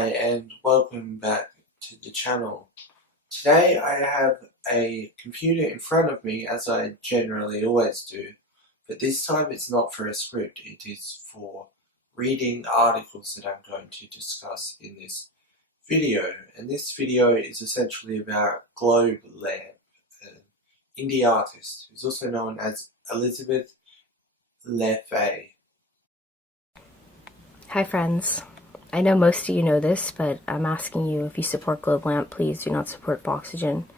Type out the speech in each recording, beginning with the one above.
Hi and welcome back to the channel. Today I have a computer in front of me, as I generally always do, but this time it's not for a script, it is for reading articles that I'm going to discuss in this video. And this video is essentially about Globelamp, an indie artist who's also known as Elizabeth Lefay. Hi friends. I know most of you know this, but I'm asking you, if you support Globelamp, please do not support Foxygen.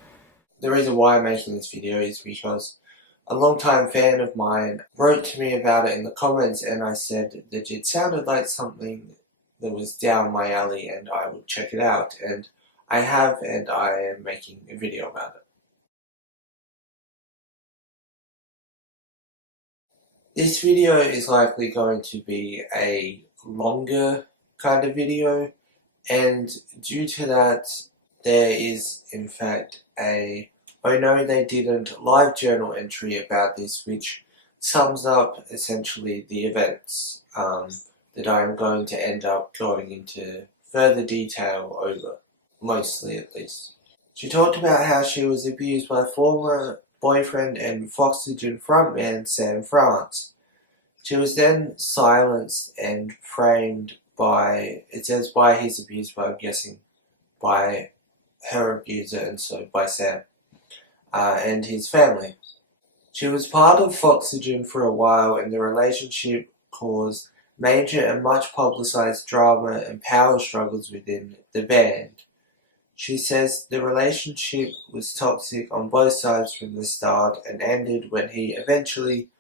The reason why I'm making this video is because a long-time fan of mine wrote to me about it in the comments, and I said that it sounded like something that was down my alley and I would check it out, and I have, and I am making a video about it. This video is likely going to be a longer kind of video, and due to that there is in fact a "oh no they didn't" live journal entry about this, which sums up essentially the events that I'm going to end up going into further detail over, mostly at least. She talked about how she was abused by former boyfriend and Foxygen frontman Sam France. She was then silenced and framed by, it says by his abuser, but I'm guessing by her abuser, and so by Sam, and his family. She was part of Foxygen for a while, and the relationship caused major and much publicized drama and power struggles within the band. She says the relationship was toxic on both sides from the start and ended when he eventually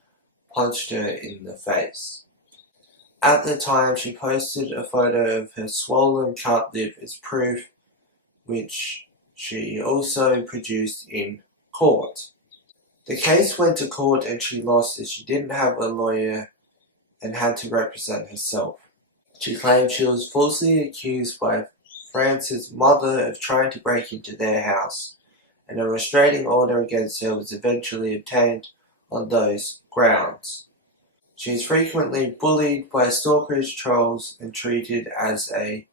punched her in the face. At the time, she posted a photo of her swollen cut lip as proof, which she also produced in court. The case went to court and she lost, as she didn't have a lawyer and had to represent herself. She claimed she was falsely accused by France's mother of trying to break into their house, and a restraining order against her was eventually obtained on those grounds. She is frequently bullied by stalkerish trolls and treated as a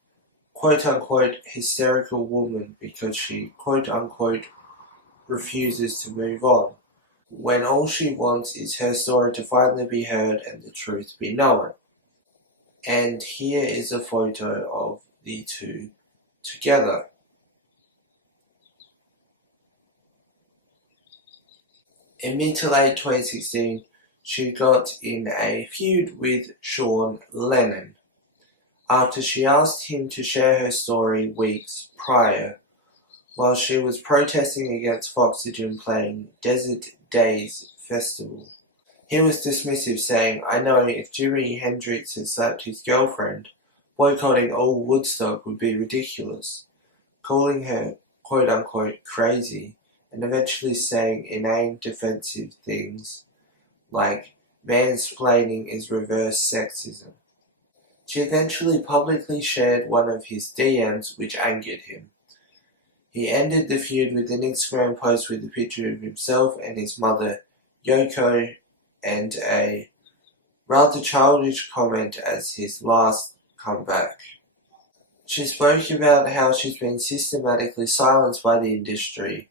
quote-unquote hysterical woman because she quote-unquote refuses to move on, when all she wants is her story to finally be heard and the truth be known. And here is a photo of the two together. In mid to late 2016, she got in a feud with Sean Lennon after she asked him to share her story weeks prior, while she was protesting against Foxygen playing Desert Days Festival. He was dismissive, saying, "I know if Jimi Hendrix had slapped his girlfriend, boycotting all Woodstock would be ridiculous," calling her quote-unquote crazy, and eventually saying inane defensive things like mansplaining is reverse sexism. She eventually publicly shared one of his DMs, which angered him. He ended the feud with an Instagram post with a picture of himself and his mother, Yoko, and a rather childish comment as his last comeback. She spoke about how she's been systematically silenced by the industry,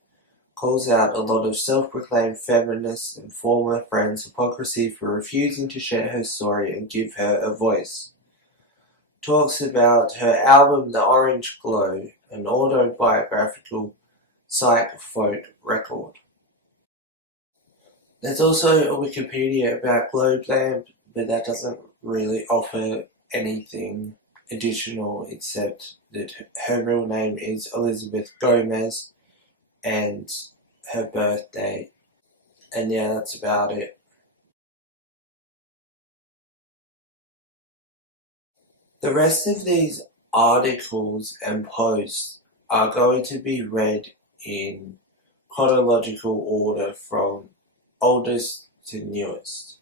calls out a lot of self-proclaimed feminists and former friends' hypocrisy for refusing to share her story and give her a voice. Talks about her album The Orange Glow, an autobiographical psych folk record. There's also a Wikipedia about Globelamp, but that doesn't really offer anything additional except that her real name is Elizabeth Gomez and her birthday, and yeah, that's about it. The rest of these articles and posts are going to be read in chronological order from oldest to newest.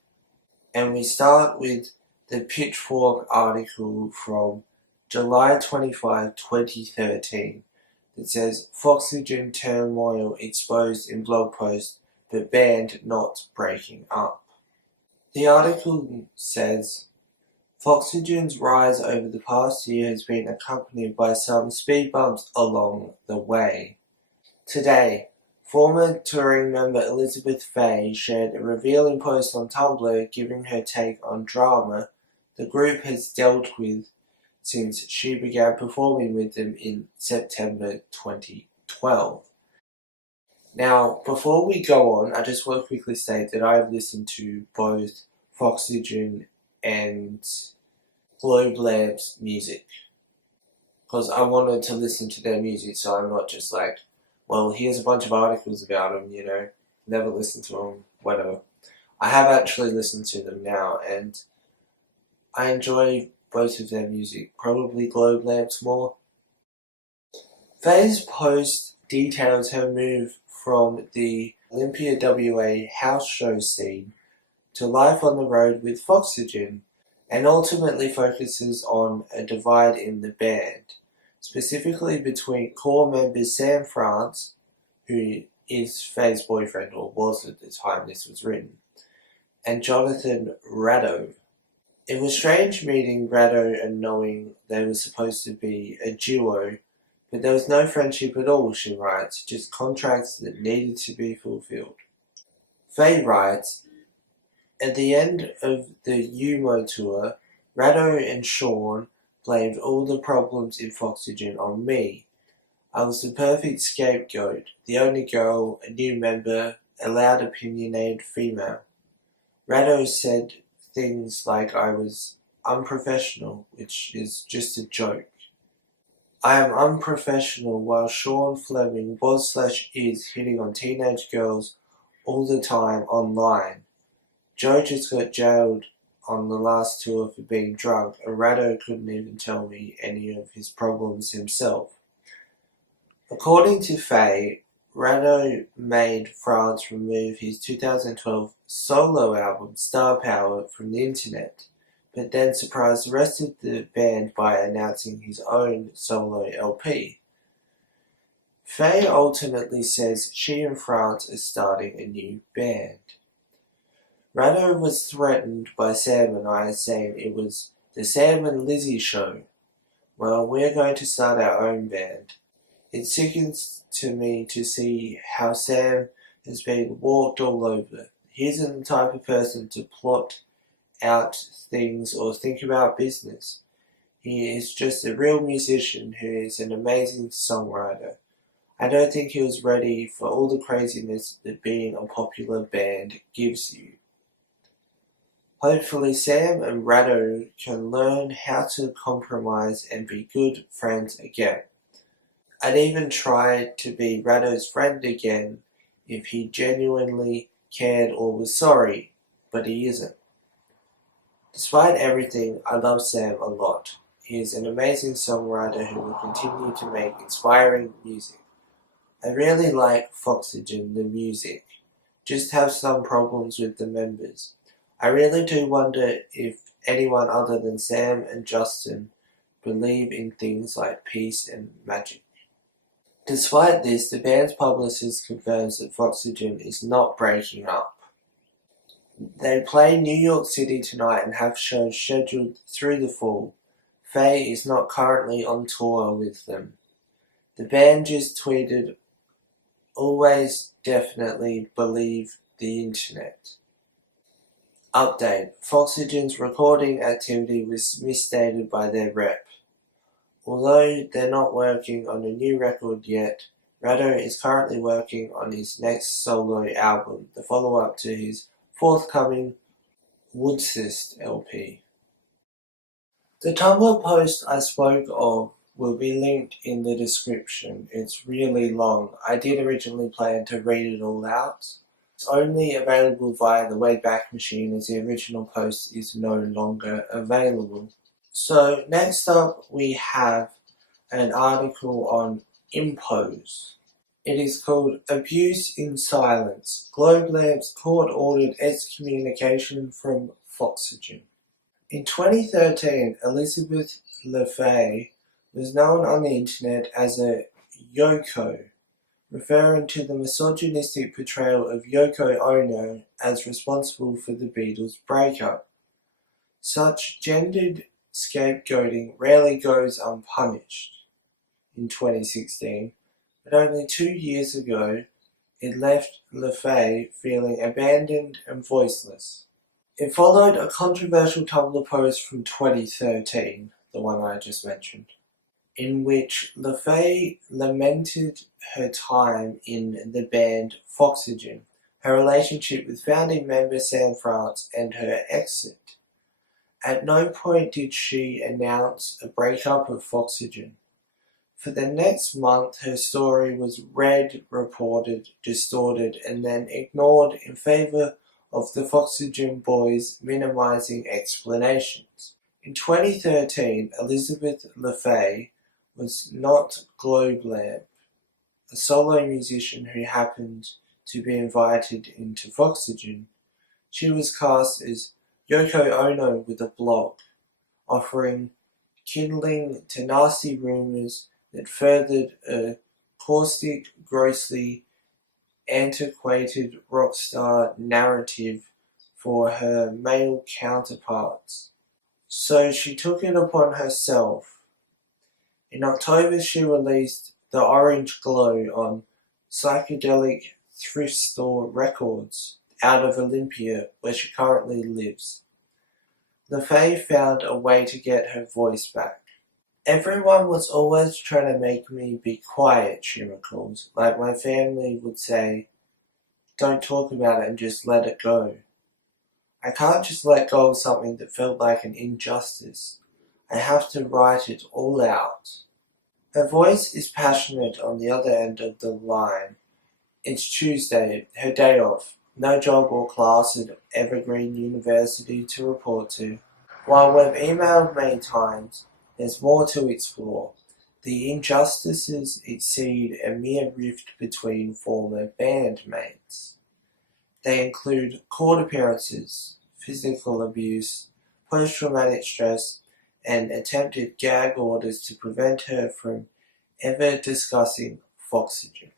And we start with the Pitchfork article from July 25, 2013 that says Foxygen turmoil exposed in blog post but band not breaking up. The article says, Foxygen's rise over the past year has been accompanied by some speed bumps along the way. Today, former touring member Elizabeth Faye shared a revealing post on Tumblr giving her take on drama the group has dealt with since she began performing with them in September 2012. Now, before we go on, I just want to quickly state that I've listened to both Foxygen and Globelamp's music because I wanted to listen to their music, so I'm not just like, well, here's a bunch of articles about them, never listened to them, whatever. I have actually listened to them now, and I enjoy both of their music, probably Globelamp's more. Faye's post details her move from the Olympia WA house show scene to life on the road with Foxygen, and ultimately focuses on a divide in the band, specifically between core members Sam France, who is Faye's boyfriend, or was at the time this was written, and Jonathan Rado. It was strange meeting Rado and knowing they were supposed to be a duo, but there was no friendship at all, she writes, just contracts that needed to be fulfilled. Faye writes, at the end of the UMO tour, Rado and Sean blamed all the problems in Foxygen on me. I was the perfect scapegoat, the only girl, a new member, a loud opinionated female. Rado said things like I was unprofessional, which is just a joke. I am unprofessional while Sean Fleming was/is hitting on teenage girls all the time online. Joe just got jailed on the last tour for being drunk, and Rado couldn't even tell me any of his problems himself. According to Faye, Rado made France remove his 2012 solo album Star Power from the internet, but then surprised the rest of the band by announcing his own solo LP. Faye ultimately says she and France are starting a new band. Rado was threatened by Sam and I, saying it was the Sam and Lizzie show. Well, we're going to start our own band. It sickens to me to see how Sam has been walked all over. He isn't the type of person to plot out things or think about business. He is just a real musician who is an amazing songwriter. I don't think he was ready for all the craziness that being a popular band gives you. Hopefully Sam and Rado can learn how to compromise and be good friends again. I'd even try to be Rado's friend again if he genuinely cared or was sorry, but he isn't. Despite everything, I love Sam a lot. He is an amazing songwriter who will continue to make inspiring music. I really like Foxygen, the music, just have some problems with the members. I really do wonder if anyone other than Sam and Justin believe in things like peace and magic. Despite this, the band's publicist confirms that Foxygen is not breaking up. They play New York City tonight and have shows scheduled through the fall. Faye is not currently on tour with them. The band just tweeted, always definitely believe the internet. Update: Foxygen's recording activity was misstated by their rep. Although they're not working on a new record yet, Rado is currently working on his next solo album, the follow-up to his forthcoming Woodsist LP. The Tumblr post I spoke of will be linked in the description. It's really long. I did originally plan to read it all out. It's only available via the Wayback Machine as the original post is no longer available. So next up we have an article on Impose. It is called Abuse in Silence, Globelamp's court-ordered excommunication from Foxygen. In 2013, Elizabeth LeFay was known on the internet as a Yoko, referring to the misogynistic portrayal of Yoko Ono as responsible for the Beatles' breakup. Such gendered scapegoating rarely goes unpunished. In 2016, but only 2 years ago, it left LaFay feeling abandoned and voiceless. It followed a controversial Tumblr post from 2013, the one I just mentioned, in which LaFay lamented her time in the band Foxygen, her relationship with founding member Sam France, and her exit. At no point did she announce a breakup of Foxygen. For the next month, her story was read, reported, distorted, and then ignored in favor of the Foxygen boys' minimizing explanations. In 2013, Elizabeth LaFay was not Globelamp, a solo musician who happened to be invited into Foxygen. She was cast as Yoko Ono with a blog, offering kindling to nasty rumors that furthered a caustic, grossly antiquated rock star narrative for her male counterparts. So she took it upon herself. In October, she released The Orange Glow on Psychedelic Thrift Store Records out of Olympia, where she currently lives. LaFay found a way to get her voice back. Everyone was always trying to make me be quiet, she recalls. Like my family would say, don't talk about it and just let it go. I can't just let go of something that felt like an injustice. I have to write it all out. Her voice is passionate on the other end of the line. It's Tuesday, her day off. No job or class at Evergreen University to report to. While we've emailed many times, there's more to explore. The injustices exceed a mere rift between former bandmates. They include court appearances, physical abuse, post-traumatic stress, and attempted gag orders to prevent her from ever discussing Foxygen.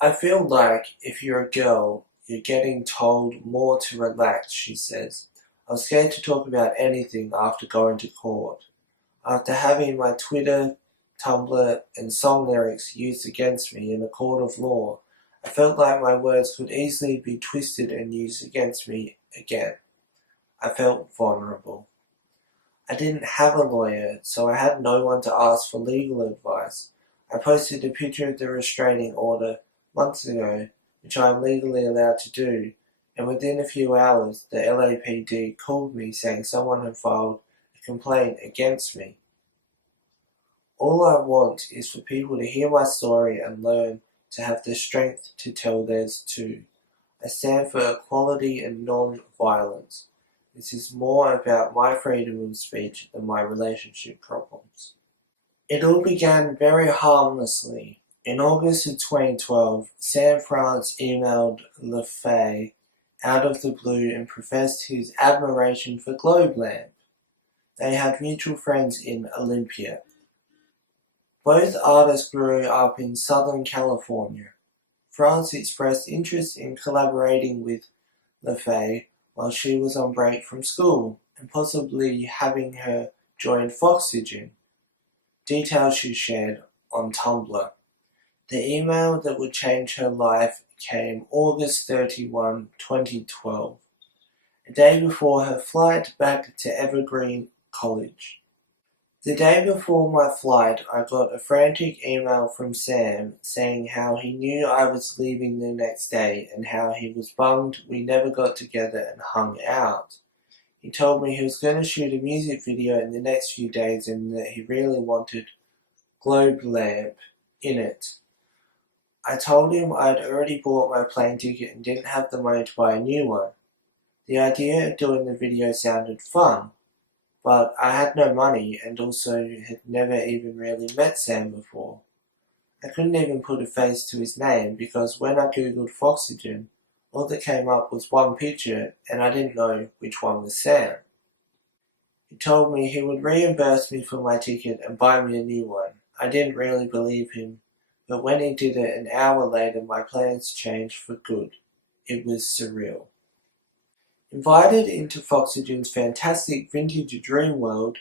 I feel like if you're a girl, you're getting told more to relax, she says. I was scared to talk about anything after going to court. After having my Twitter, Tumblr, and song lyrics used against me in a court of law, I felt like my words could easily be twisted and used against me again. I felt vulnerable. I didn't have a lawyer, so I had no one to ask for legal advice. I posted a picture of the restraining order months ago, which I am legally allowed to do, and within a few hours the LAPD called me saying someone had filed a complaint against me. All I want is for people to hear my story and learn to have the strength to tell theirs too. I stand for equality and non-violence. This is more about my freedom of speech than my relationship problems. It all began very harmlessly. In August of 2012, Sam France emailed LaFay out of the blue and professed his admiration for Globelamp. They had mutual friends in Olympia. Both artists grew up in Southern California. France expressed interest in collaborating with LaFay while she was on break from school, and possibly having her join Foxygen, details she shared on Tumblr. The email that would change her life came August 31, 2012, a day before her flight back to Evergreen College. The day before my flight, I got a frantic email from Sam saying how he knew I was leaving the next day and how he was bummed we never got together and hung out. He told me he was going to shoot a music video in the next few days and that he really wanted Globelamp in it. I told him I'd already bought my plane ticket and didn't have the money to buy a new one. The idea of doing the video sounded fun, but I had no money and also had never even really met Sam before. I couldn't even put a face to his name because when I googled Foxygen, all that came up was one picture and I didn't know which one was Sam. He told me he would reimburse me for my ticket and buy me a new one. I didn't really believe him, but when he did it an hour later my plans changed for good. It was surreal. Invited into Foxygen's fantastic vintage dream world,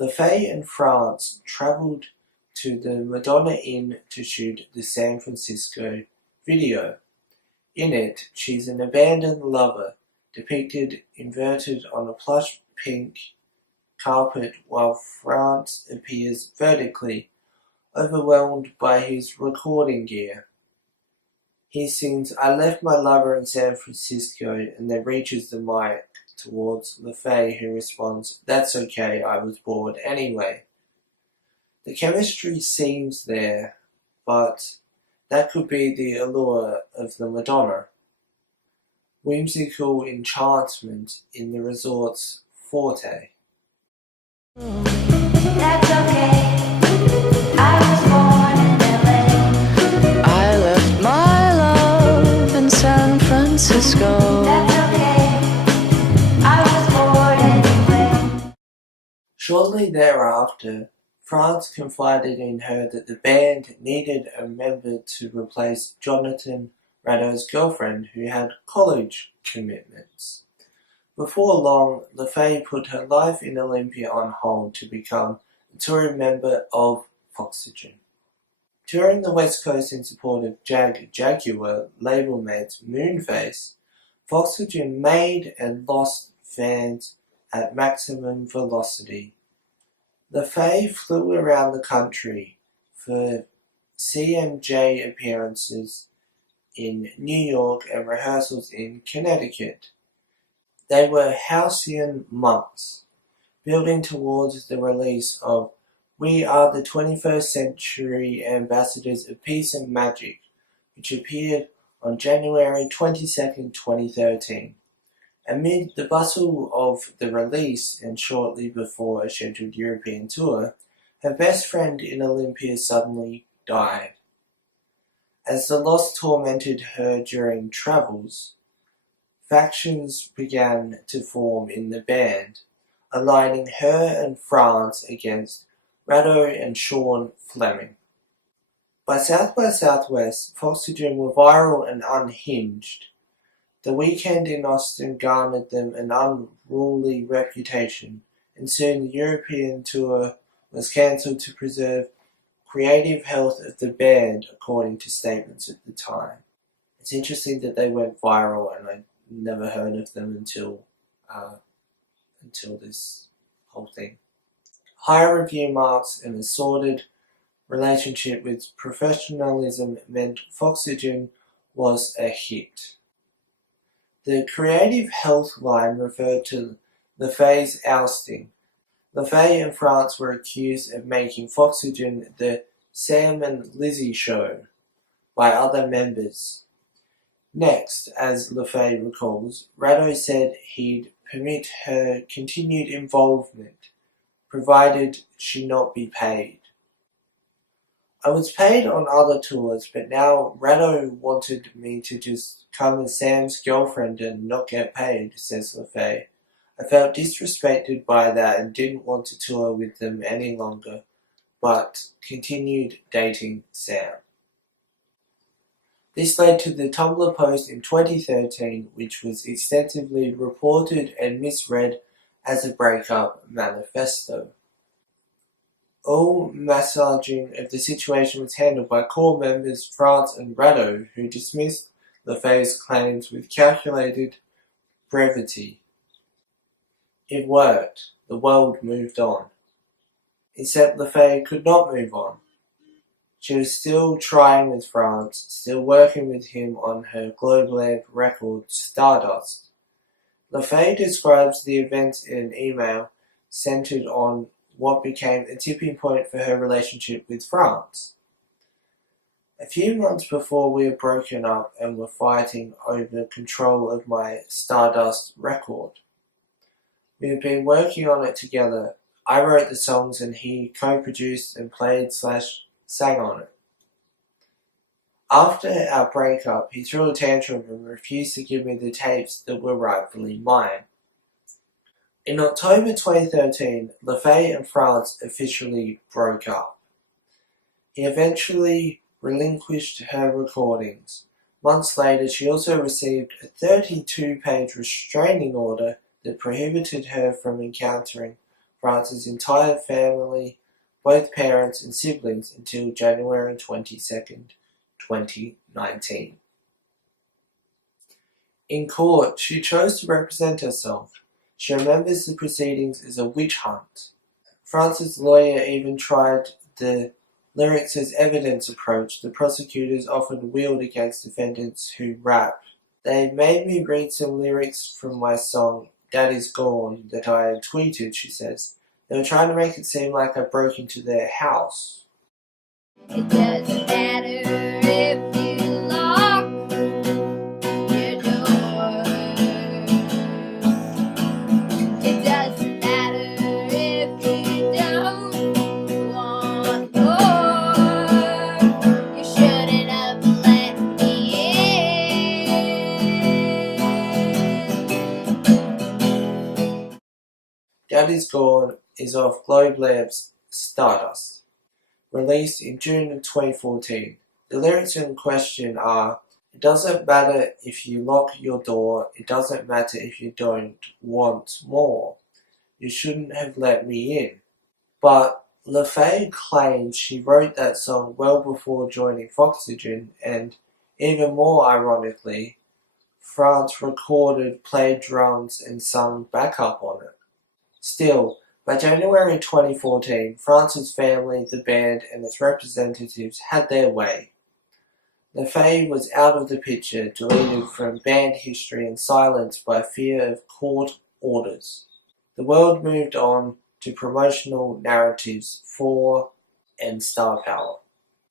LaFay and France travelled to the Madonna Inn to shoot the San Francisco video. In it, she's an abandoned lover, depicted inverted on a plush pink carpet while France appears vertically, overwhelmed by his recording gear. He sings "I left my lover in San Francisco" and then reaches the mic towards LaFay, who responds, "That's okay, I was bored anyway." The chemistry seems there, but that could be the allure of the Madonna. Whimsical enchantment in the resort's forte. That's okay. I was born in LA. I left my love in San Francisco. That's okay. I was born anyway. Shortly thereafter, France confided in her that the band needed a member to replace Jonathan Rado's girlfriend, who had college commitments. Before long, LaFay put her life in Olympia on hold to become a touring member of Foxygen. Touring the West Coast in support of Jaguar label mates Moonface, Foxygen made and lost fans at maximum velocity. LaFay flew around the country for CMJ appearances in New York and rehearsals in Connecticut. They were halcyon months, building towards the release of "We Are the 21st Century Ambassadors of Peace and Magic", which appeared on January 22, 2013. Amid the bustle of the release and shortly before a scheduled European tour, her best friend in Olympia suddenly died. As the loss tormented her during travels, factions began to form in the band, aligning her and France against Rado and Sean Fleming. By Southwest, Foxygen were viral and unhinged. The weekend in Austin garnered them an unruly reputation, and soon the European tour was cancelled to preserve creative health of the band, according to statements at the time. It's interesting that they went viral, and I never heard of them until this whole thing. Higher review marks and a sordid relationship with professionalism meant Foxygen was a hit. The creative health line referred to LaFay's ousting. LaFay and France were accused of making Foxygen the Sam and Lizzie show by other members. Next, as LaFay recalls, Rado said he'd permit her continued involvement, provided she not be paid. "I was paid on other tours, but now Rado wanted me to just come as Sam's girlfriend and not get paid," says LaFay. "I felt disrespected by that and didn't want to tour with them any longer, but continued dating Sam." This led to the Tumblr post in 2013, which was extensively reported and misread as a breakup manifesto. All massaging of the situation was handled by core members France and Rado, who dismissed LaFay's claims with calculated brevity. It worked. The world moved on. Except LaFay could not move on. She was still trying with France, still working with him on her Globelamp record Stardust. LaFay describes the events in an email centered on what became a tipping point for her relationship with France. "A few months before we had broken up and were fighting over control of my Stardust record. We had been working on it together. I wrote the songs and he co-produced and played/sang on it. After our breakup, he threw a tantrum and refused to give me the tapes that were rightfully mine." In October 2013, LaFay and France officially broke up. He eventually relinquished her recordings, Months later, she also received a 32-page restraining order that prohibited her from encountering France's entire family, both parents and siblings, until January 22nd, 2019. In court, she chose to represent herself. She remembers the proceedings as a witch hunt. France's lawyer even tried the lyrics as evidence approach the prosecutors often wield against defendants who rap. They made me read some lyrics from my song Daddy's Gone that I had tweeted, she says. They were trying to make it seem like I broke into their house. It doesn't matter if you lock your door. It doesn't matter if you don't want more. You shouldn't have let me in. Daddy's Gone is off Globelamp's Stardust, released in June of 2014. The lyrics in question are, "It doesn't matter if you lock your door, it doesn't matter if you don't want more. You shouldn't have let me in." But LaFay claims she wrote that song well before joining Foxygen, and even more ironically, France recorded, played drums and sung backup on it. Still, by January 2014, France's family, the band and its representatives had their way. LaFay was out of the picture, deleted from band history and silenced by fear of court orders. The world moved on to promotional narratives for and star power.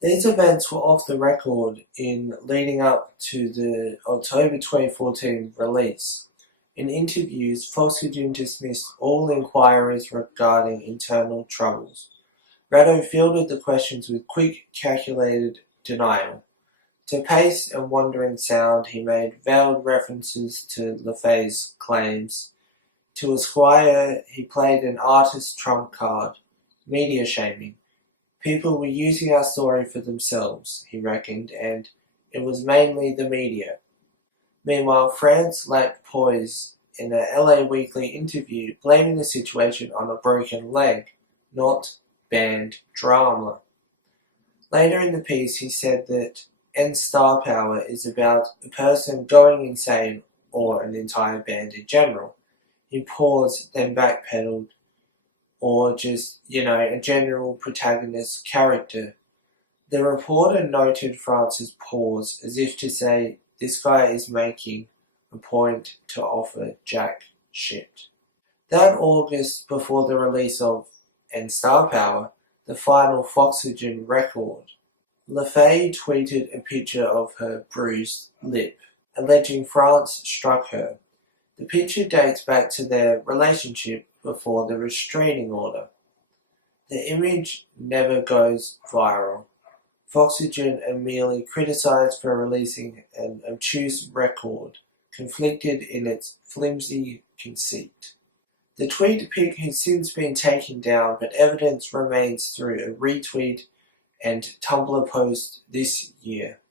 These events were off the record in leading up to the October 2014 release. In interviews, Foxygen dismissed all inquiries regarding internal troubles. Rado fielded the questions with quick, calculated denial. To pace and wandering sound, he made veiled references to LaFay's claims. To Esquire, he played an artist's trump card, media shaming. People were using our story for themselves, he reckoned, and it was mainly the media. Meanwhile, France lacked poise in a LA Weekly interview, blaming the situation on a broken leg, not band drama. Later in the piece, he said that "And Star Power" is about a person going insane or an entire band in general. He paused, then backpedaled, or just, a general protagonist character. The reporter noted France's pause as if to say, this guy is making a point to offer jack shit. That August, before the release of "And Star Power," the final Foxygen record, LaFay tweeted a picture of her bruised lip, alleging France struck her. The picture dates back to their relationship before the restraining order. The image never goes viral. Foxygen are merely criticized for releasing an obtuse record, conflicted in its flimsy conceit. The tweet pic has since been taken down, but evidence remains through a retweet and Tumblr post this year.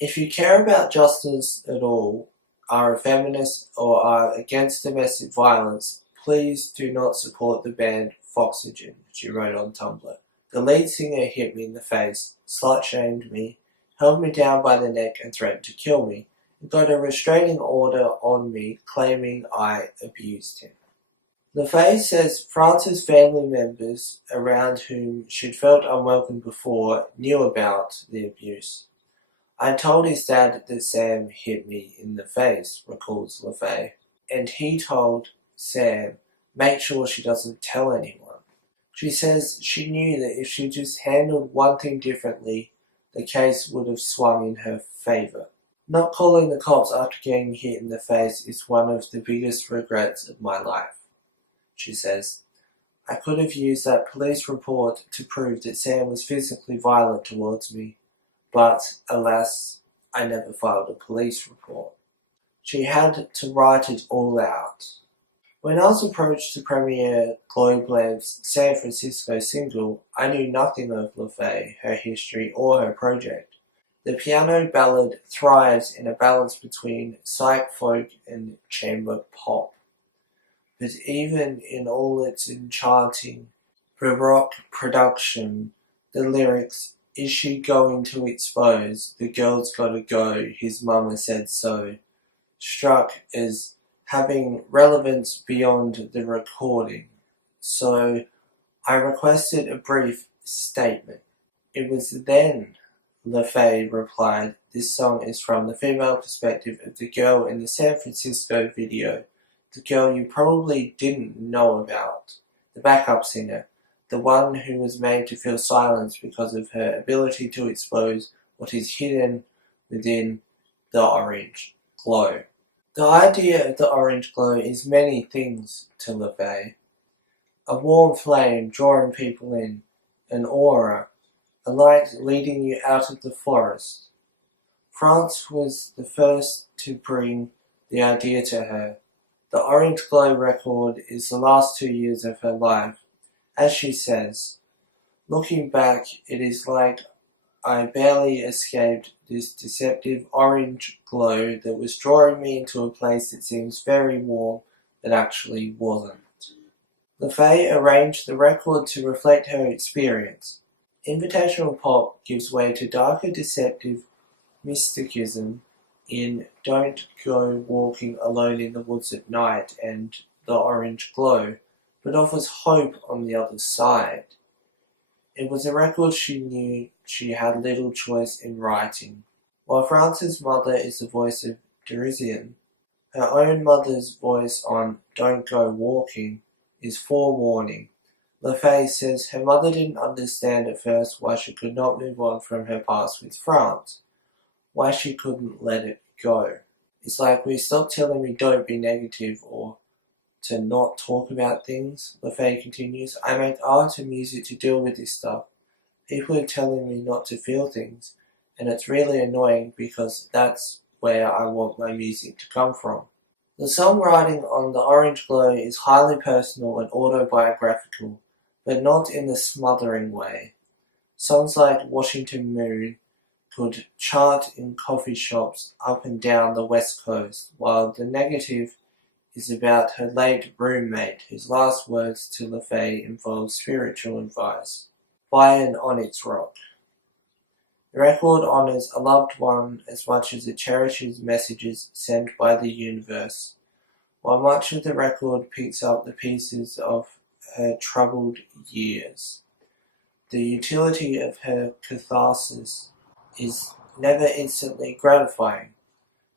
If you care about justice at all, are a feminist, or are against domestic violence, please do not support the band Foxygen, she wrote on Tumblr. The lead singer hit me in the face, slut-shamed me, held me down by the neck and threatened to kill me, and got a restraining order on me claiming I abused him. LaFay says France's family members, around whom she'd felt unwelcome before, knew about the abuse. "I told his dad that Sam hit me in the face," recalls LaFay, "and he told Sam, make sure she doesn't tell anyone." She says she knew that if she just handled one thing differently, the case would have swung in her favor. "Not calling the cops after getting hit in the face is one of the biggest regrets of my life," she says. "I could have used that police report to prove that Sam was physically violent towards me, but alas, I never filed a police report." She had to write it all out. When I was approached to premiere Globelamp's San Francisco single, I knew nothing of LaFay, her history, or her project. The piano ballad thrives in a balance between psych folk and chamber pop. But even in all its enchanting baroque production, the lyrics, "Is she going to expose? The girl's gotta go, his mama said so," struck as having relevance beyond the recording. So I requested a brief statement. It was then LaFay replied, "This song is from the female perspective of the girl in the San Francisco video, the girl you probably didn't know about, the backup singer, the one who was made to feel silenced because of her ability to expose what is hidden within the orange glow." The idea of the orange glow is many things to LaFay. A warm flame drawing people in, an aura, a light leading you out of the forest. France was the first to bring the idea to her. The Orange Glow record is the last 2 years of her life. As she says, "Looking back, it is like I barely escaped this deceptive orange glow that was drawing me into a place that seems very warm but actually wasn't." LaFay arranged the record to reflect her experience. Invitational pop gives way to darker deceptive mysticism in "Don't Go Walking Alone in the Woods at Night" and "The Orange Glow," but offers hope on the other side. It was a record she knew she had little choice in writing. While France's mother is the voice of derision, her own mother's voice on "Don't Go Walking" is forewarning. LaFay says her mother didn't understand at first why she could not move on from her past with France, why she couldn't let it go. "It's like we stopped telling me don't be negative or to not talk about things," LaFay continues. "I make art and music to deal with this stuff. People are telling me not to feel things, and it's really annoying because that's where I want my music to come from." The songwriting on "The Orange Glow" is highly personal and autobiographical, but not in the smothering way. Songs like "Washington Moon" could chart in coffee shops up and down the West Coast, while the negative is about her late roommate, whose last words to LaFay involve spiritual advice. "Buy an onyx rock." The record honors a loved one as much as it cherishes messages sent by the universe, while much of the record picks up the pieces of her troubled years. The utility of her catharsis is never instantly gratifying.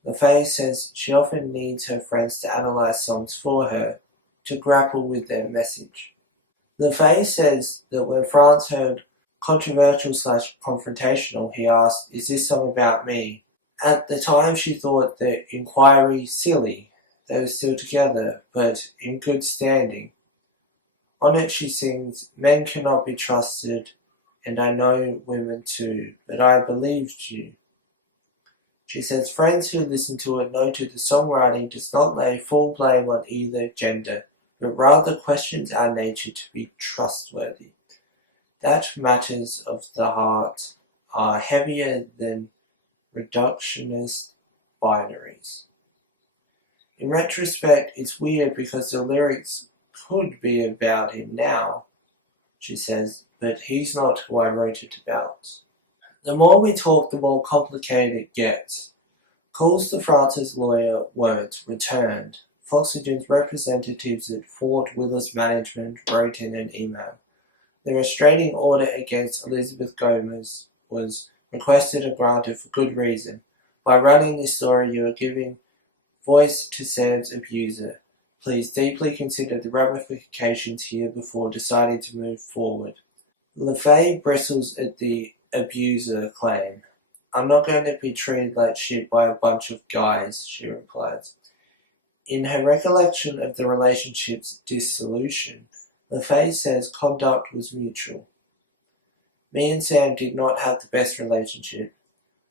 LaFay says she often needs her friends to analyze songs for her, to grapple with their message. LaFay says that when France heard controversial/confrontational, he asked, "Is this song about me?" At the time she thought the inquiry silly. They were still together, but in good standing. On it she sings, "Men cannot be trusted, and I know women too, but I believed you." She says friends who listen to it noted the songwriting does not lay full blame on either gender, but rather questions our nature to be trustworthy. That matters of the heart are heavier than reductionist binaries. In retrospect, it's weird because the lyrics could be about him now, she says, but he's not who I wrote it about. The more we talk, the more complicated it gets. Calls to France's lawyer weren't returned. Foxygen's representatives at Fort Willis Management wrote in an email. The restraining order against Elizabeth Gomez was requested and granted for good reason. By running this story, you are giving voice to Sam's abuser. Please deeply consider the ramifications here before deciding to move forward. LaFay bristles at the abuser claim. "I'm not going to be treated like shit by a bunch of guys," she replies. In her recollection of the relationship's dissolution, LaFay says conduct was mutual. "Me and Sam did not have the best relationship.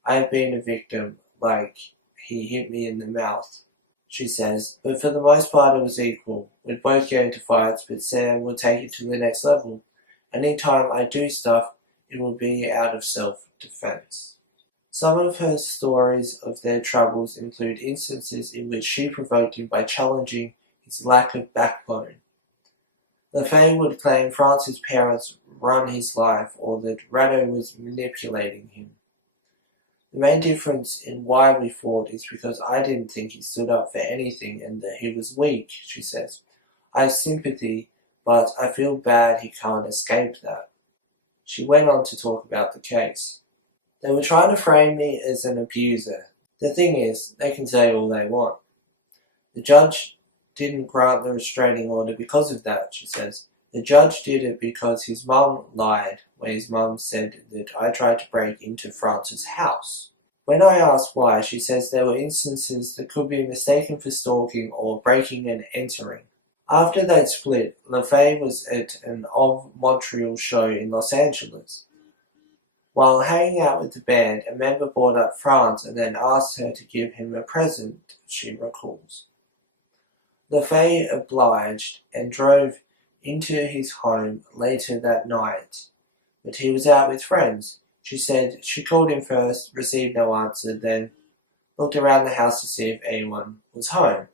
I have been a victim, like he hit me in the mouth," she says, "but for the most part it was equal. We'd both get into fights, but Sam would take it to the next level. Anytime I do stuff, it will be out of self-defense." Some of her stories of their troubles include instances in which she provoked him by challenging his lack of backbone. LaFay would claim France's parents run his life or that Rado was manipulating him. The main difference in why we fought is because I didn't think he stood up for anything and that he was weak, she says. I have sympathy, but I feel bad he can't escape that. She went on to talk about the case. They were trying to frame me as an abuser. The thing is, they can say all they want. The judge didn't grant the restraining order because of that, she says. The judge did it because his mum lied when his mum said that I tried to break into France's house. When I asked why, she says there were instances that could be mistaken for stalking or breaking and entering. After they'd split, LaFay was at an Of Montreal show in Los Angeles. While hanging out with the band, a member brought up France and then asked her to give him a present, she recalls. LaFay obliged and drove into his home later that night, but he was out with friends. She said she called him first, received no answer, then looked around the house to see if anyone was home.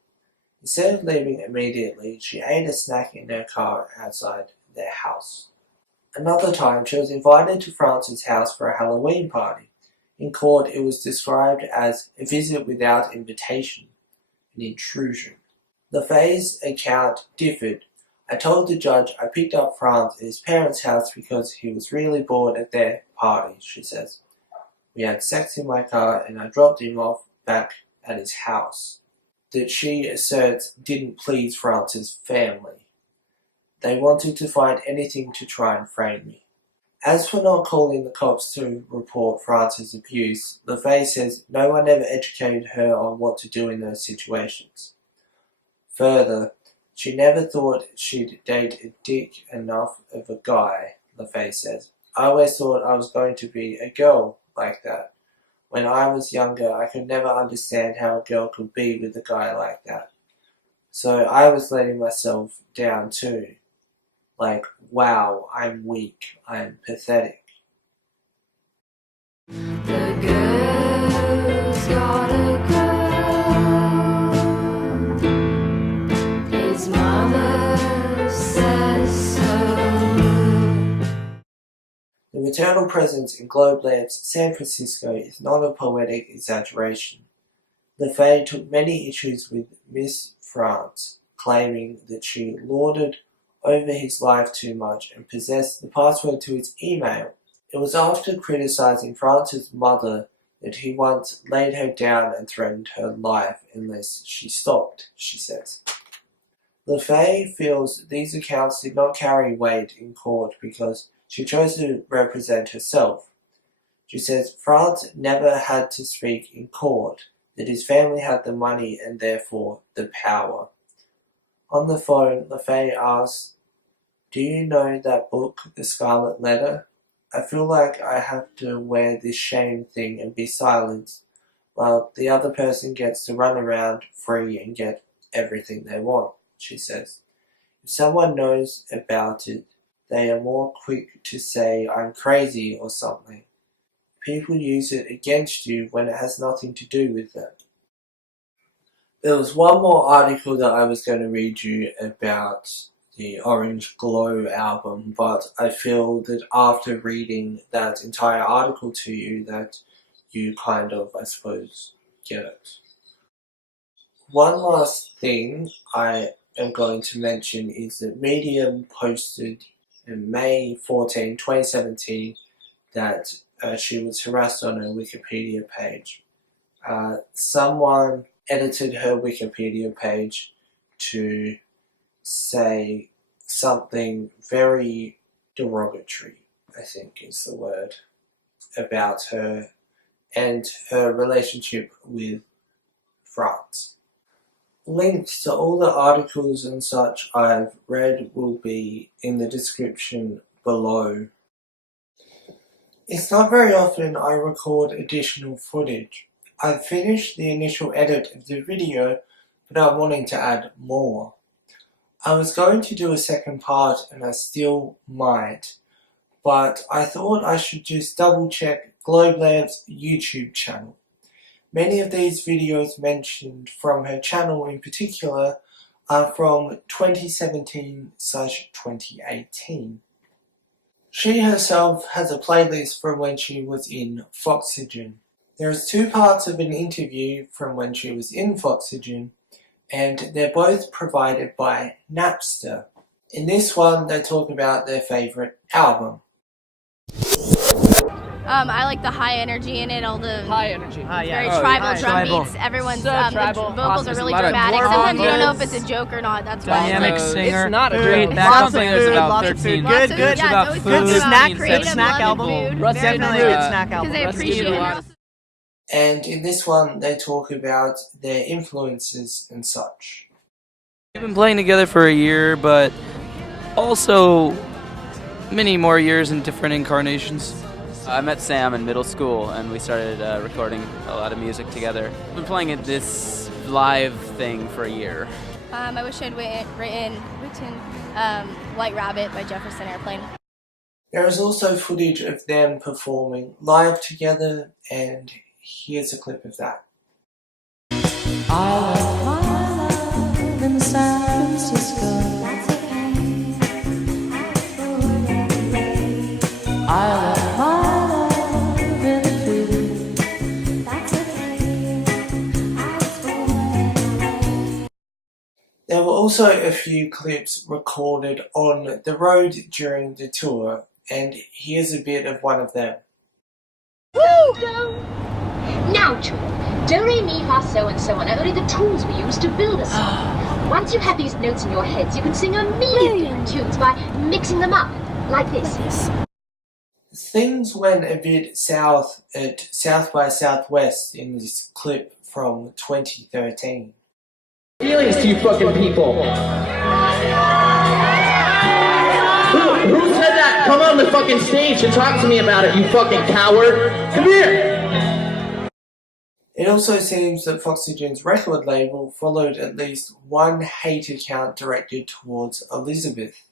Instead of leaving immediately, she ate a snack in her car outside their house. Another time, she was invited to France's house for a Halloween party. In court, it was described as a visit without invitation, an intrusion. LaFay's account differed. I told the judge I picked up France at his parents' house because he was really bored at their party, she says. We had sex in my car and I dropped him off back at his house. That she asserts didn't please France's family. They wanted to find anything to try and frame me. As for not calling the cops to report France's abuse, LaFay says no one ever educated her on what to do in those situations. Further, she never thought she'd date a dick enough of a guy, LaFay says. I always thought I was going to be a girl like that. When I was younger, I could never understand how a girl could be with a guy like that. So I was letting myself down too. Like, wow, I'm weak, I'm pathetic. The girl's gotta go. His mother says so. The maternal presence in Globelamp's San Francisco is not a poetic exaggeration. LaFay took many issues with Miss France, claiming that she lorded over his life too much and possessed the password to his email. It was after criticizing France's mother that he once laid her down and threatened her life unless she stopped, she says. LaFay feels these accounts did not carry weight in court because she chose to represent herself. She says France never had to speak in court, that his family had the money and therefore the power. On the phone, LaFay asks, do you know that book, The Scarlet Letter? I feel like I have to wear this shame thing and be silenced, while the other person gets to run around free and get everything they want, she says. If someone knows about it, they are more quick to say I'm crazy or something. People use it against you when it has nothing to do with them. There was one more article that I was going to read you about the Orange Glow album, but I feel that after reading that entire article to you that you kind of, I suppose, get it. One last thing I am going to mention is that Medium posted in May 14, 2017 that she was harassed on her Wikipedia page. Someone edited her Wikipedia page to say something very derogatory, I think is the word, about her and her relationship with France. Links to all the articles and such I've read will be in the description below. It's not very often I record additional footage. I've finished the initial edit of the video, but I'm wanting to add more. I was going to do a second part and I still might, but I thought I should just double check Globelamp's YouTube channel. Many of these videos mentioned from her channel in particular are from 2017/2018. She herself has a playlist from when she was in Foxygen. There is 2 parts of an interview from when she was in Foxygen, and they're both provided by Napster. In this one, they talk about their favourite album. I like the high energy in it, all the high energy. very tribal drum beats. Everyone's So tribal. the vocals are really Awesome. dramatic. There's a lot of Sometimes you don't know if vocals. it's a joke or not. That's why. Dynamic It's singer. It's not a Great joke. backup Lots of singers food, about lots of 13. food. Good, good. It's about always food, good snack, creative, good snack love album. food. Rusty Very Definitely good. a good snack Because album. they Rusty appreciate did a it. lot. And in this one, they talk about their influences and such. We've been playing together for a year, but also many more years in different incarnations. I met Sam in middle school, and we started recording a lot of music together. We've been playing at this live thing for a year. I wish I'd written White Rabbit by Jefferson Airplane. There is also footage of them performing live together, and here's a clip of that. I left my love in San Francisco. I left my love in Philly. There were also a few clips recorded on the road during the tour, and here's a bit of one of them. Now, children, do, re, mi, fa, so, and so on are only the tools we use to build a song. Once you have these notes in your heads, you can sing a million different tunes by mixing them up, like this. Things went a bit south at South by Southwest in this clip from 2013. Feelings to you fucking people. Who said that? Come on the fucking stage and talk to me about it, you fucking coward. Come here. It also seems that Foxygen's record label followed at least one hate account directed towards Elizabeth.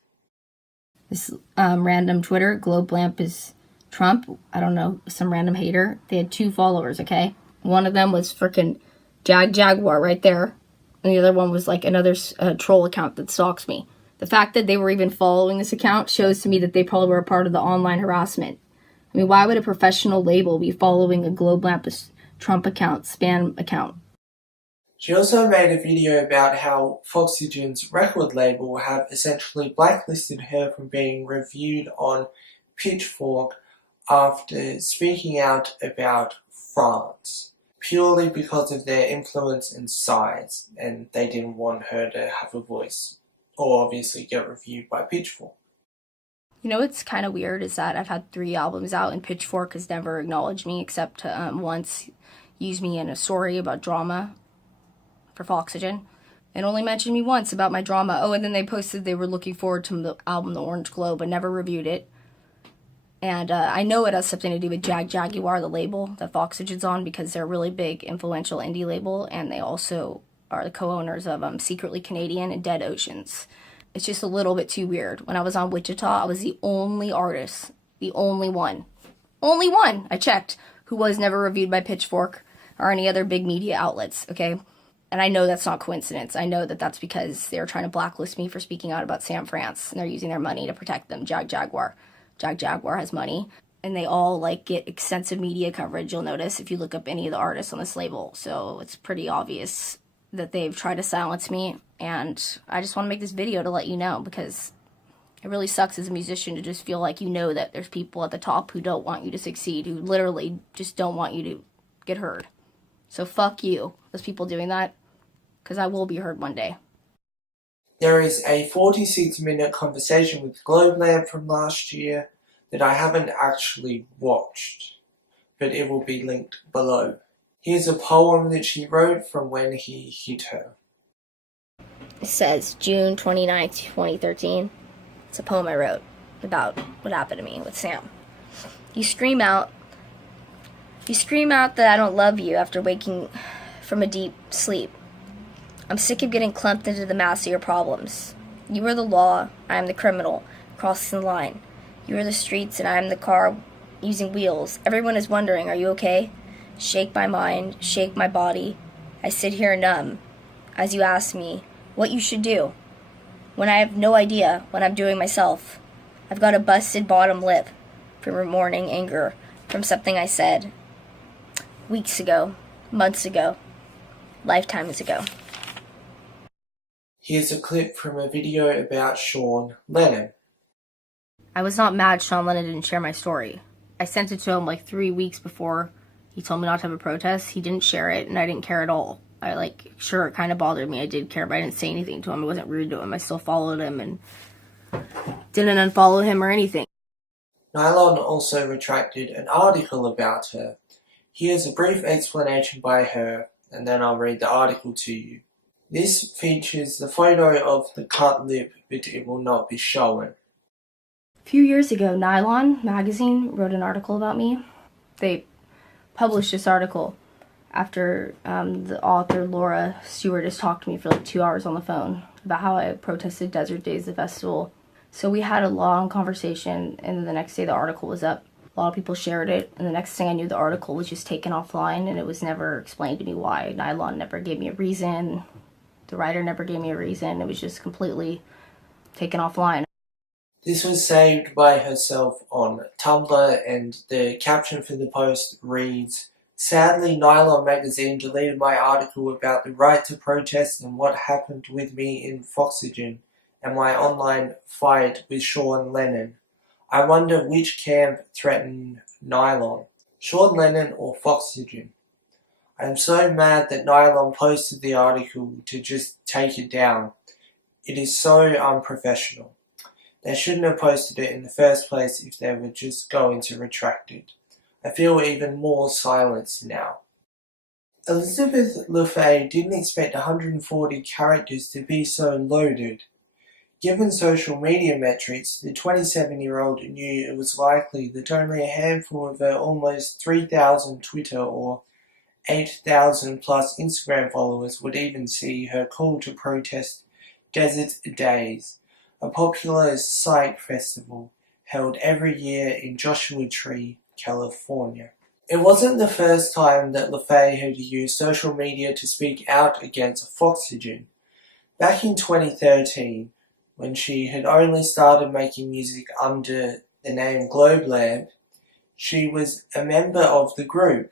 This random Twitter, Globelamp is Trump. I don't know, some random hater. They had 2 followers, okay? One of them was frickin' Jaguar right there. And the other one was like another troll account that stalks me. The fact that they were even following this account shows to me that they probably were a part of the online harassment. I mean, why would a professional label be following a Globelamp Trump account, spam account? She also made a video about how Foxygen's record label have essentially blacklisted her from being reviewed on Pitchfork after speaking out about France, purely because of their influence and size, and they didn't want her to have a voice, or obviously get reviewed by Pitchfork. You know what's kind of weird is that I've had 3 albums out and Pitchfork has never acknowledged me except to once use me in a story about drama for Foxygen, and only mentioned me once about my drama. Oh, and then they posted they were looking forward to the album The Orange Globe, but never reviewed it. And I know it has something to do with Jaguar, the label that Foxygen's on, because they're a really big, influential indie label, and they also are the co-owners of Secretly Canadian and Dead Oceans. It's just a little bit too weird. When I was on Wichita, I was the only artist, the only one, I checked, who was never reviewed by Pitchfork or any other big media outlets, okay? And I know that's not coincidence. I know that that's because they're trying to blacklist me for speaking out about Sam France, and they're using their money to protect them. Jaguar has money, and they all like get extensive media coverage, you'll notice if you look up any of the artists on this label. So it's pretty obvious that they've tried to silence me, and I just want to make this video to let you know, because it really sucks as a musician to just feel like you know that there's people at the top who don't want you to succeed, who literally just don't want you to get heard. So fuck you, those people doing that, because I will be heard one day. There is a 46-minute conversation with Globelamp from last year that I haven't actually watched, but it will be linked below. Here's a poem that she wrote from when he hit her. It says June 29th, 2013. It's a poem I wrote about what happened to me with Sam. You scream out that I don't love you after waking from a deep sleep. I'm sick of getting clumped into the mass of your problems. You are the law, I am the criminal, crossing the line. You are the streets and I am the car using wheels. Everyone is wondering, are you okay? Shake my mind, shake my body. I sit here numb as you ask me what you should do when I have no idea what I'm doing myself. I've got a busted bottom lip from morning anger from something I said weeks ago, months ago, lifetimes ago. Here's a clip from a video about Sean Lennon. I was not mad Sean Lennon didn't share my story. I sent it to him like 3 weeks before he told me not to have a protest. He didn't share it, and I didn't care at all. Sure, it kind of bothered me. I did care, but I didn't say anything to him. I wasn't rude to him. I still followed him and didn't unfollow him or anything. Nylon also retracted an article about her. Here's a brief explanation by her, and then I'll read the article to you. This features the photo of the cut lip, but it will not be shown. A few years ago, Nylon magazine wrote an article about me. They published this article after the author Laura Stewart has talked to me for like 2 hours on the phone about how I protested Desert Days, the festival. So we had a long conversation, and the next day the article was up. A lot of people shared it, and the next thing I knew, the article was just taken offline, and it was never explained to me why. Nylon never gave me a reason. The writer never gave me a reason. It was just completely taken offline. This was saved by herself on Tumblr, and the caption for the post reads, "Sadly, Nylon magazine deleted my article about the right to protest and what happened with me in Foxygen and my online fight with Sean Lennon. I wonder which camp threatened Nylon, Sean Lennon or Foxygen. I am so mad that Nylon posted the article to just take it down. It is so unprofessional. They shouldn't have posted it in the first place if they were just going to retract it. I feel even more silence now." Elizabeth LaFay didn't expect 140 characters to be so loaded. Given social media metrics, the 27-year-old knew it was likely that only a handful of her almost 3,000 Twitter or 8,000 plus Instagram followers would even see her call to protest Desert Days, a popular psych festival held every year in Joshua Tree, California. It wasn't the first time that LaFay had used social media to speak out against Foxygen. Back in 2013, when she had only started making music under the name Globelamp, she was a member of the group.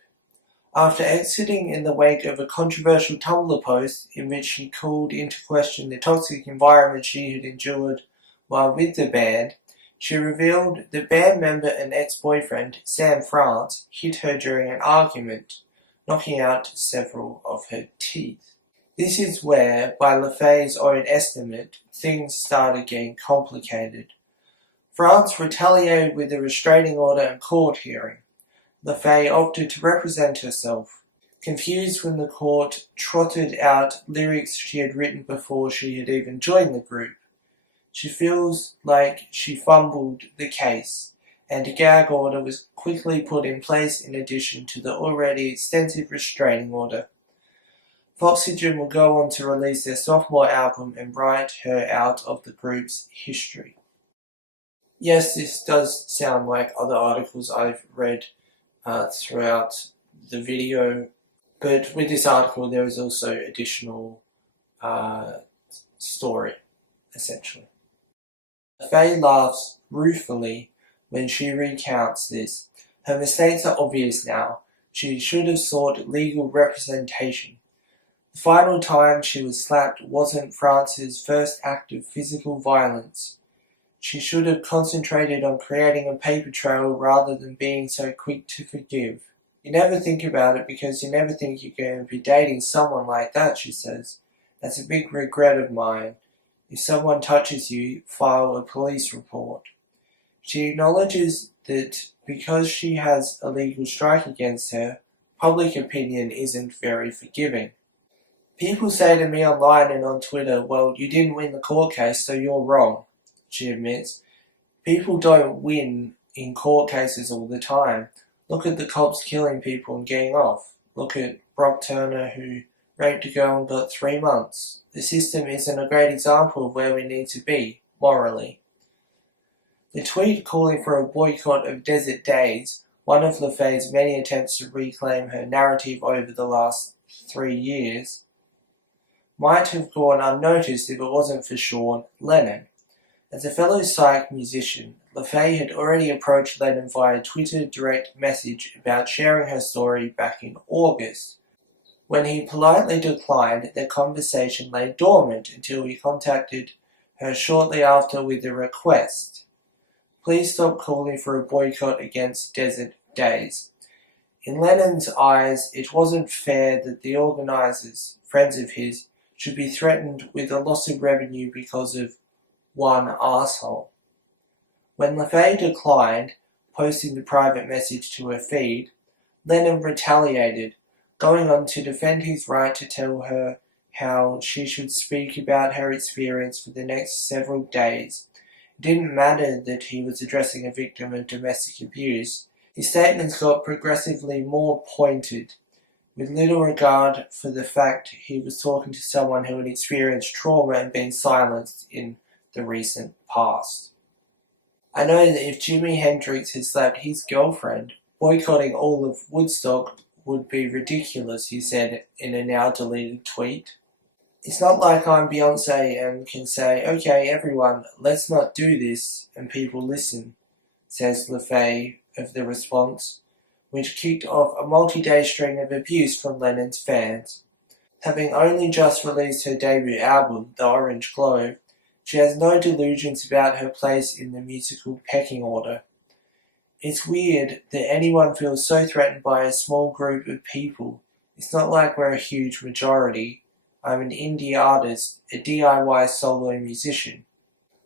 After exiting in the wake of a controversial Tumblr post in which she called into question the toxic environment she had endured while with the band, she revealed that band member and ex-boyfriend Sam France hit her during an argument, knocking out several of her teeth. This is where, by LaFay's own estimate, things started getting complicated. France retaliated with a restraining order and court hearing. LaFay opted to represent herself. Confused when the court trotted out lyrics she had written before she had even joined the group. She feels like she fumbled the case, and a gag order was quickly put in place in addition to the already extensive restraining order. Foxygen will go on to release their sophomore album and write her out of the group's history. Yes, this does sound like other articles I've read throughout the video, but with this article there is also additional story, essentially. Faye laughs ruefully when she recounts this. Her mistakes are obvious now. She should have sought legal representation. The final time she was slapped wasn't France's first act of physical violence. She should have concentrated on creating a paper trail rather than being so quick to forgive. You never think about it because you never think you're going to be dating someone like that, she says. That's a big regret of mine. If someone touches you, file a police report. She acknowledges that because she has a legal strike against her, public opinion isn't very forgiving. People say to me online and on Twitter, well, you didn't win the court case, so you're wrong, she admits. People don't win in court cases all the time. Look at the cops killing people and getting off. Look at Brock Turner, who raped a girl and got 3 months. The system isn't a great example of where we need to be, morally. The tweet calling for a boycott of Desert Days, one of LaFay's many attempts to reclaim her narrative over the last 3 years, might have gone unnoticed if it wasn't for Sean Lennon. As a fellow psych musician, LaFay had already approached Lennon via Twitter direct message about sharing her story back in August. When he politely declined, their conversation lay dormant until he contacted her shortly after with a request. Please stop calling for a boycott against Desert Days. In Lennon's eyes, it wasn't fair that the organisers, friends of his, should be threatened with a loss of revenue because of one arsehole. When LaFay declined, posting the private message to her feed, Lennon retaliated, going on to defend his right to tell her how she should speak about her experience for the next several days. It didn't matter that he was addressing a victim of domestic abuse. His statements got progressively more pointed, with little regard for the fact he was talking to someone who had experienced trauma and been silenced in the recent past. I know that if Jimi Hendrix had slapped his girlfriend, boycotting all of Woodstock would be ridiculous, he said in a now deleted tweet. It's not like I'm Beyonce and can say, okay everyone, let's not do this, and people listen, says LaFay of the response, which kicked off a multi-day string of abuse from Lennon's fans. Having only just released her debut album, The Orange Globe, she has no delusions about her place in the musical pecking order. It's weird that anyone feels so threatened by a small group of people. It's not like we're a huge majority. I'm an indie artist, a DIY solo musician.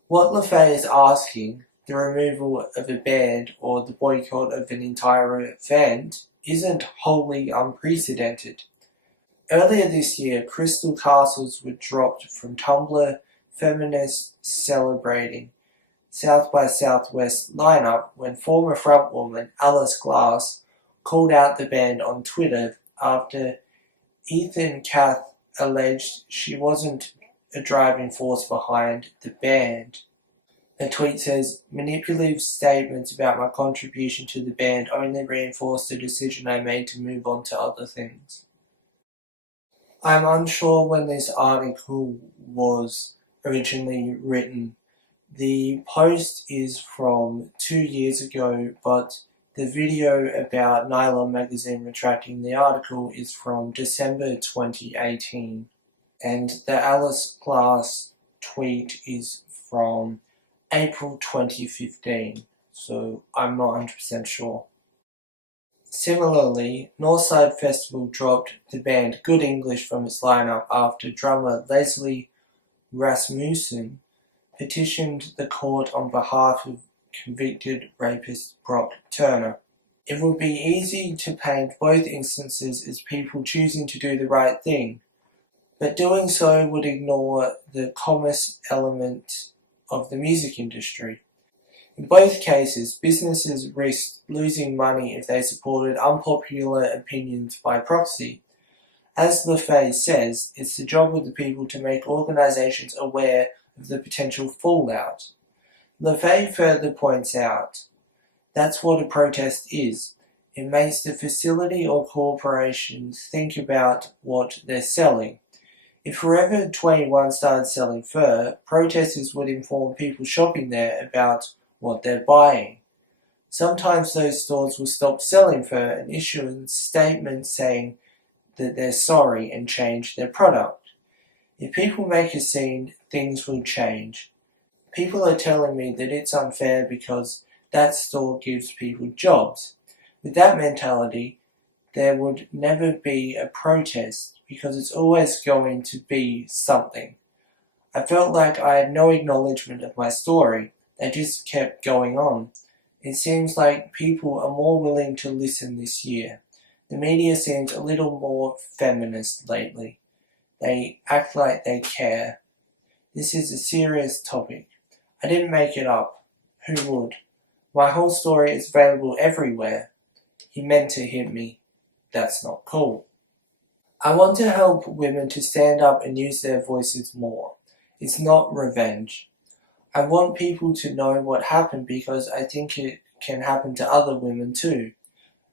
What LaFay is asking, the removal of a band or the boycott of an entire event, isn't wholly unprecedented. Earlier this year, Crystal Castles were dropped from Tumblr feminists celebrating South by Southwest lineup when former frontwoman Alice Glass called out the band on Twitter after Ethan Cath alleged she wasn't a driving force behind the band. The tweet says, manipulative statements about my contribution to the band only reinforced the decision I made to move on to other things. I'm unsure when this article was originally written. The post is from 2 years ago, but the video about Nylon Magazine retracting the article is from December 2018, and the Alice Glass tweet is from April 2015, so I'm not 100% sure. Similarly, Northside Festival dropped the band Good English from its lineup after drummer Leslie Rasmussen petitioned the court on behalf of convicted rapist Brock Turner. It would be easy to paint both instances as people choosing to do the right thing, but doing so would ignore the commerce element of the music industry. In both cases, businesses risked losing money if they supported unpopular opinions by proxy. As LaFay says, it's the job of the people to make organizations aware of the potential fallout. LaFay further points out, that's what a protest is. It makes the facility or corporations think about what they're selling. If Forever 21 started selling fur, protesters would inform people shopping there about what they're buying. Sometimes those stores will stop selling fur and issue statements saying that they're sorry and change their product. If people make a scene, things will change. People are telling me that it's unfair because that store gives people jobs. With that mentality, there would never be a protest because it's always going to be something. I felt like I had no acknowledgement of my story. They just kept going on. It seems like people are more willing to listen this year. The media seems a little more feminist lately. They act like they care. This is a serious topic. I didn't make it up. Who would? My whole story is available everywhere. He meant to hit me. That's not cool. I want to help women to stand up and use their voices more. It's not revenge. I want people to know what happened because I think it can happen to other women too.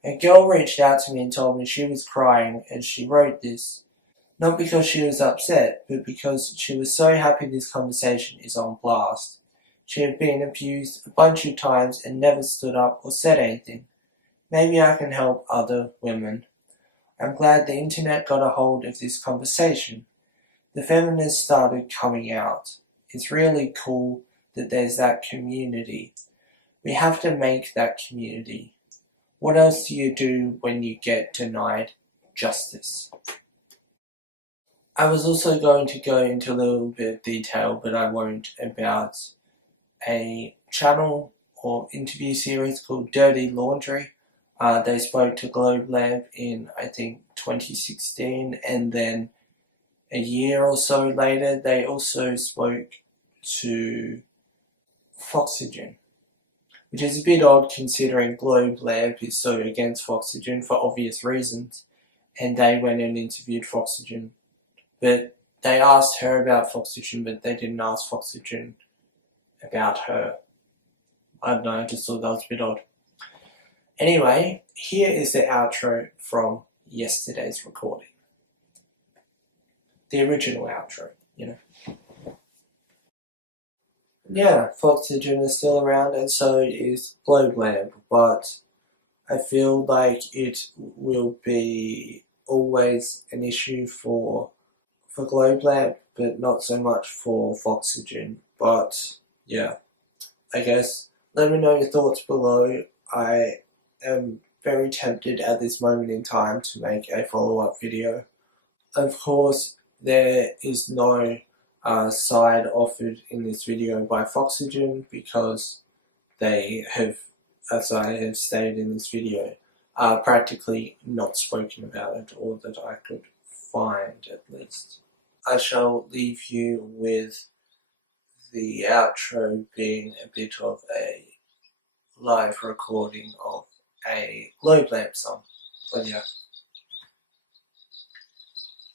A girl reached out to me and told me she was crying and she wrote this. Not because she was upset, but because she was so happy this conversation is on blast. She had been abused a bunch of times and never stood up or said anything. Maybe I can help other women. I'm glad the internet got a hold of this conversation. The feminists started coming out. It's really cool that there's that community. We have to make that community. What else do you do when you get denied justice? I was also going to go into a little bit of detail, but I won't, about a channel or interview series called Dirty Laundry. They spoke to Globelamp in, I think, 2016, and then a year or so later they also spoke to Foxygen, which is a bit odd considering Globelamp is so against Foxygen for obvious reasons, and they went and interviewed Foxygen. But they asked her about Foxygen, but they didn't ask Foxygen about her. I don't know, I just thought that was a bit odd. Anyway, here is the outro from yesterday's recording. The original outro, you know. Yeah, Foxygen is still around and so is Globelamp, but I feel like it will be always an issue for Globelamp, but not so much for Foxygen. But yeah, I guess let me know your thoughts below. I am very tempted at this moment in time to make a follow-up video. Of course, there is no side offered in this video by Foxygen because they have, as I have stated in this video, practically not spoken about it, or that I could find at least. I shall leave you with the outro being a bit of a live recording of a Globelamp song. But yeah,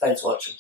thanks for watching.